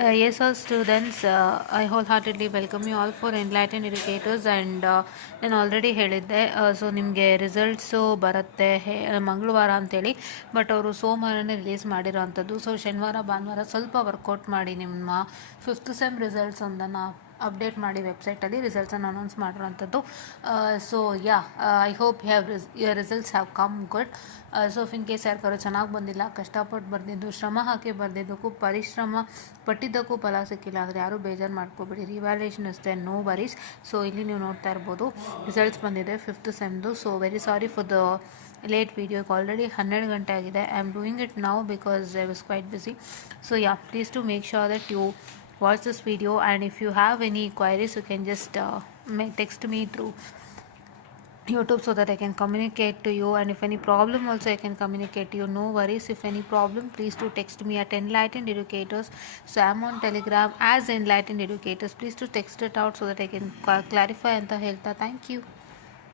Yes, all students, I wholeheartedly welcome you all for Enlightened Educators and ನಾನು ಆಲ್ರೆಡಿ ಹೇಳಿದ್ದೆ. ಸೊ ನಿಮಗೆ ರಿಸಲ್ಟ್ಸು ಬರುತ್ತೆ ಮಂಗಳವಾರ ಅಂತೇಳಿ, ಬಟ್ ಅವರು ಸೋಮವಾರನೇ ರಿಲೀಸ್ ಮಾಡಿರೋ ಅಂಥದ್ದು. ಸೊ ಶನಿವಾರ ಭಾನುವಾರ ಸ್ವಲ್ಪ ವರ್ಕೌಟ್ ಮಾಡಿ ನಿಮ್ಮ ಫಿಫ್ತ್ ಸೆಮ್ ರಿಸಲ್ಟ್ಸ್ ಒಂದನ್ನು ಅಪ್ಡೇಟ್ ಮಾಡಿ ವೆಬ್ಸೈಟಲ್ಲಿ ರಿಸಲ್ಟ್ಸನ್ನು ಅನೌನ್ಸ್ ಮಾಡಿರೋವಂಥದ್ದು. So yeah, I hope your results have come good. So in case ಯಾರಿಗಾರು ಚೆನ್ನಾಗಿ ಬಂದಿಲ್ಲ, ಕಷ್ಟಪಟ್ಟು ಬರೆದಿದ್ದು, ಶ್ರಮ ಹಾಕಿ ಬರೆದಿದ್ದಕ್ಕೂ, ಪರಿಶ್ರಮ ಪಟ್ಟಿದ್ದಕ್ಕೂ ಫಲ ಸಿಕ್ಕಿಲ್ಲ ಅಂದರೆ ಯಾರೂ ಬೇಜಾರು ಮಾಡ್ಕೋಬೇಡಿ. ರಿವ್ಯಾಲ್ಯೂಯೇಷನ್ ಅಷ್ಟೇ, ನೋ ವರೀಸ್. ಸೊ ಇಲ್ಲಿ ನೀವು ನೋಡ್ತಾ ಇರ್ಬೋದು ರಿಸಲ್ಟ್ಸ್ ಬಂದಿದೆ ಫಿಫ್ತ್ ಸೆಮ್ದು. So very sorry for the late video. Already 12 ಗಂಟೆ ಆಗಿದೆ. I am doing it now because I was quite busy. So yeah, please to make sure that you watch this video, and if you have any queries you can just text me through YouTube so that I can communicate to you, and if any problem also I can communicate to you. No worries, if any problem please do text me at Enlightened Educators. So I'm on Telegram as Enlightened Educators. Please do text it out so that I can clarify anta helta. Thank you.